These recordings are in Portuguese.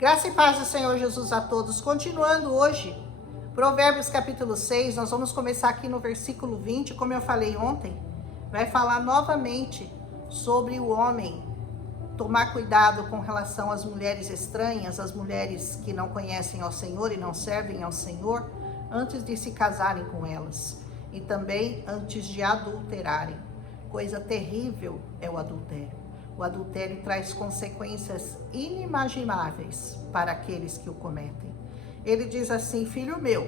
Graça e paz do Senhor Jesus a todos. Continuando hoje, Provérbios capítulo 6, nós vamos começar aqui no versículo 20, como eu falei ontem, vai falar novamente sobre o homem tomar cuidado com relação às mulheres estranhas, às mulheres que não conhecem ao Senhor e não servem ao Senhor, antes de se casarem com elas, e também antes de adulterarem. Coisa terrível é o adultério. O adultério traz consequências inimagináveis para aqueles que o cometem. Ele diz assim: filho meu,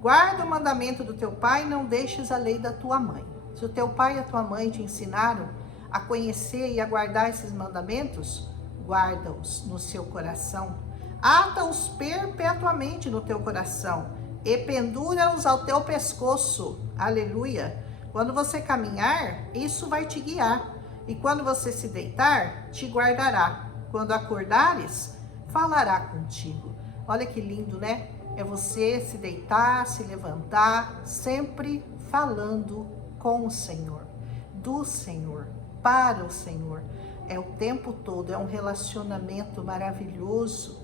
guarda o mandamento do teu pai e não deixes a lei da tua mãe. Se o teu pai e a tua mãe te ensinaram a conhecer e a guardar esses mandamentos, guarda-os no seu coração. Ata-os perpetuamente no teu coração e pendura-os ao teu pescoço. Aleluia! Quando você caminhar, isso vai te guiar. E quando você se deitar, te guardará. Quando acordares, falará contigo. Olha que lindo, né? É você se deitar, se levantar, sempre falando com o Senhor, do Senhor, para o Senhor. É o tempo todo, é um relacionamento maravilhoso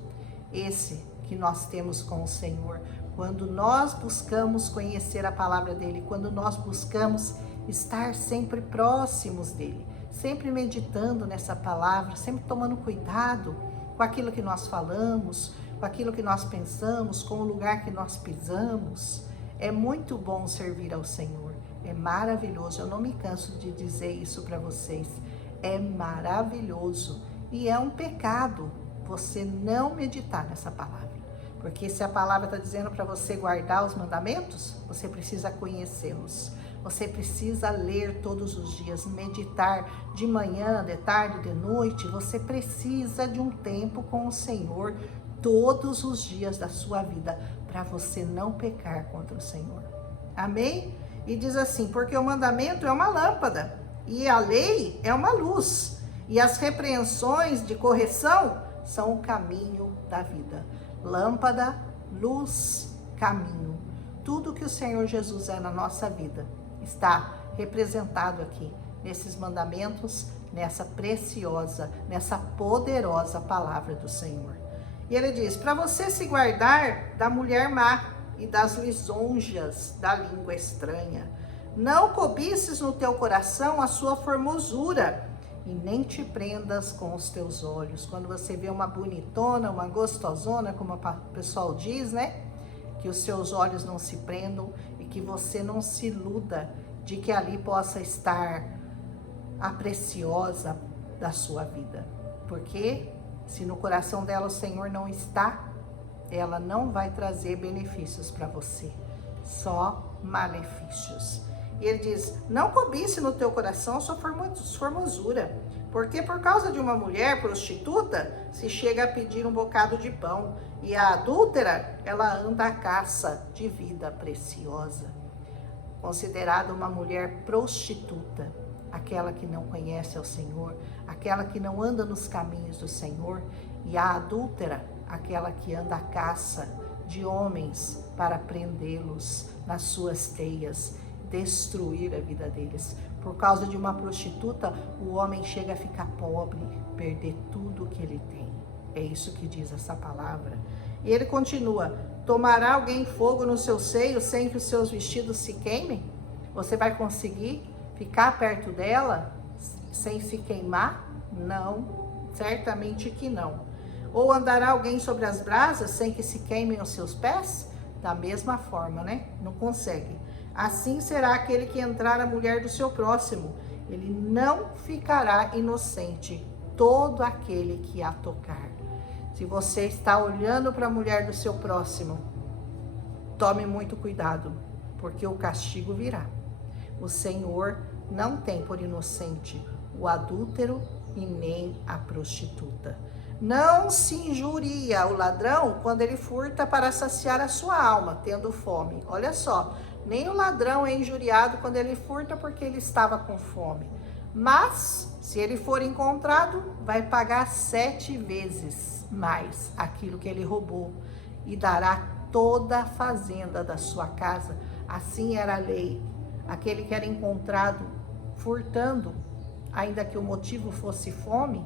esse que nós temos com o Senhor. Quando nós buscamos conhecer a palavra dele, quando nós buscamos estar sempre próximos dele, sempre meditando nessa palavra, sempre tomando cuidado com aquilo que nós falamos, com aquilo que nós pensamos, com o lugar que nós pisamos. É muito bom servir ao Senhor, é maravilhoso. Eu não me canso de dizer isso para vocês. É maravilhoso e é um pecado você não meditar nessa palavra. Porque se a palavra está dizendo para você guardar os mandamentos, você precisa conhecê-los. Você precisa ler todos os dias, meditar de manhã, de tarde, de noite. Você precisa de um tempo com o Senhor todos os dias da sua vida, para você não pecar contra o Senhor. Amém? E diz assim: porque o mandamento é uma lâmpada, e a lei é uma luz, e as repreensões de correção são o caminho da vida. Lâmpada, luz, caminho. Tudo que o Senhor Jesus é na nossa vida está representado aqui, nesses mandamentos, nessa preciosa, nessa poderosa palavra do Senhor. E ele diz: para você se guardar da mulher má e das lisonjas da língua estranha. Não cobices no teu coração a sua formosura, e nem te prendas com os teus olhos. Quando você vê uma bonitona, uma gostosona, como o pessoal diz, né? Que os seus olhos não se prendam e que você não se iluda de que ali possa estar a preciosa da sua vida. Porque se no coração dela o Senhor não está, ela não vai trazer benefícios para você, só malefícios. E ele diz: não cobice no teu coração a sua formosura, porque por causa de uma mulher prostituta se chega a pedir um bocado de pão, e a adúltera, ela anda à caça de vida preciosa. Considerada uma mulher prostituta, aquela que não conhece ao Senhor, aquela que não anda nos caminhos do Senhor, e a adúltera, aquela que anda à caça de homens para prendê-los nas suas teias, destruir a vida deles. Por causa de uma prostituta, o homem chega a ficar pobre, perder tudo que ele tem. É isso que diz essa palavra. E ele continua: tomará alguém fogo no seu seio sem que os seus vestidos se queimem? Você vai conseguir ficar perto dela sem se queimar? Não, certamente que não. Ou andará alguém sobre as brasas sem que se queimem os seus pés? Da mesma forma, né? Não consegue. Assim será aquele que entrar na mulher do seu próximo. Ele não ficará inocente, todo aquele que a tocar. Se você está olhando para a mulher do seu próximo, tome muito cuidado, porque o castigo virá. O Senhor não tem por inocente o adúltero e nem a prostituta. Não se injuria o ladrão quando ele furta para saciar a sua alma, tendo fome. Olha só, nem o ladrão é injuriado quando ele furta porque ele estava com fome. Mas, se ele for encontrado, vai pagar 7 vezes mais aquilo que ele roubou e dará toda a fazenda da sua casa. Assim era a lei. Aquele que era encontrado furtando, ainda que o motivo fosse fome,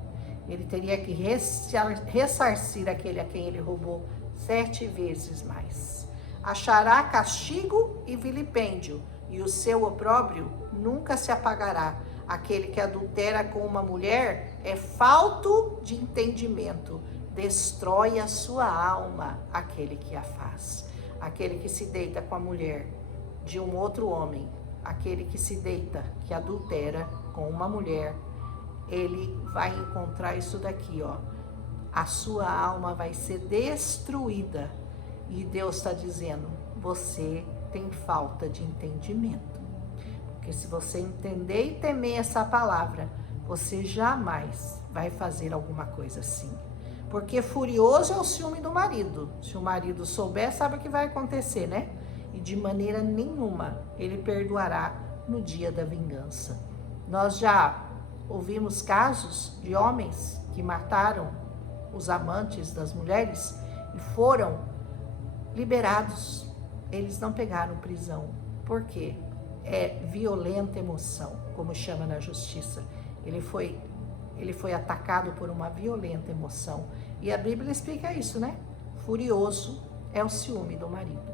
ele teria que ressarcir aquele a quem ele roubou 7 vezes mais. Achará castigo e vilipêndio, e o seu opróbrio nunca se apagará. Aquele que adultera com uma mulher é falto de entendimento, destrói a sua alma aquele que a faz. Aquele que se deita com a mulher de um outro homem, aquele que se deita, que adultera com uma mulher, ele vai encontrar isso daqui, ó. A sua alma vai ser destruída. E Deus está dizendo, você tem falta de entendimento. Porque se você entender e temer essa palavra, você jamais vai fazer alguma coisa assim. Porque furioso é o ciúme do marido. Se o marido souber, sabe o que vai acontecer, né? E de maneira nenhuma ele perdoará no dia da vingança. Nós já ouvimos casos de homens que mataram os amantes das mulheres e foram liberados. Eles não pegaram prisão. Por quê? É violenta emoção, como chama na justiça. Ele foi atacado por uma violenta emoção. E a Bíblia explica isso, né? Furioso é o ciúme do marido.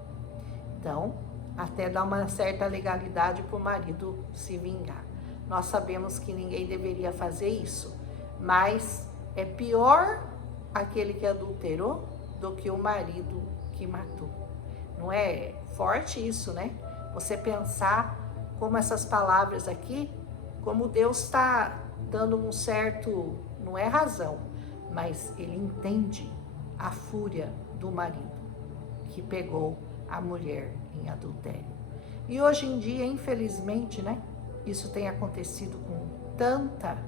Então, até dá uma certa legalidade para o marido se vingar. Nós sabemos que ninguém deveria fazer isso, mas é pior aquele que adulterou do que o marido que matou. Não é forte isso, né? Você pensar como essas palavras aqui, como Deus está dando um certo, não é razão, mas ele entende a fúria do marido que pegou a mulher em adultério. E hoje em dia, infelizmente, né? Isso tem acontecido com tanta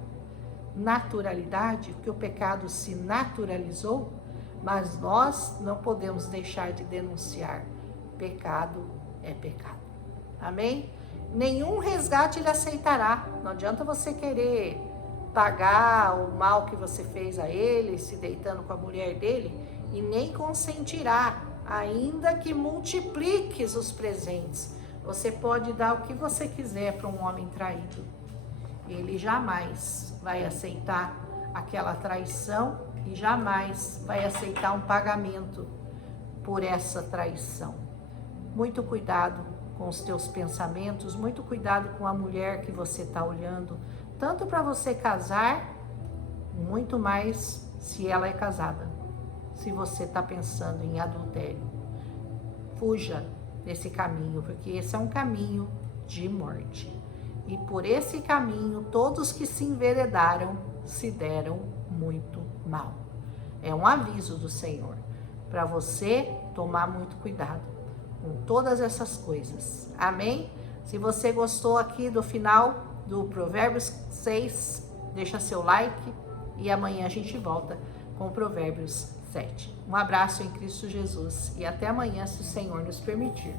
naturalidade, que o pecado se naturalizou, mas nós não podemos deixar de denunciar. Pecado é pecado. Amém? Nenhum resgate ele aceitará. Não adianta você querer pagar o mal que você fez a ele, se deitando com a mulher dele, e nem consentirá, ainda que multipliques os presentes. Você pode dar o que você quiser para um homem traído. Ele jamais vai aceitar aquela traição e jamais vai aceitar um pagamento por essa traição. Muito cuidado com os teus pensamentos, muito cuidado com a mulher que você está olhando, tanto para você casar, muito mais se ela é casada, se você está pensando em adultério. Fuja desse caminho, porque esse é um caminho de morte. E por esse caminho, todos que se enveredaram se deram muito mal. É um aviso do Senhor para você tomar muito cuidado com todas essas coisas. Amém? Se você gostou aqui do final do Provérbios 6, deixa seu like e amanhã a gente volta com Provérbios 7. Um abraço em Cristo Jesus e até amanhã, se o Senhor nos permitir.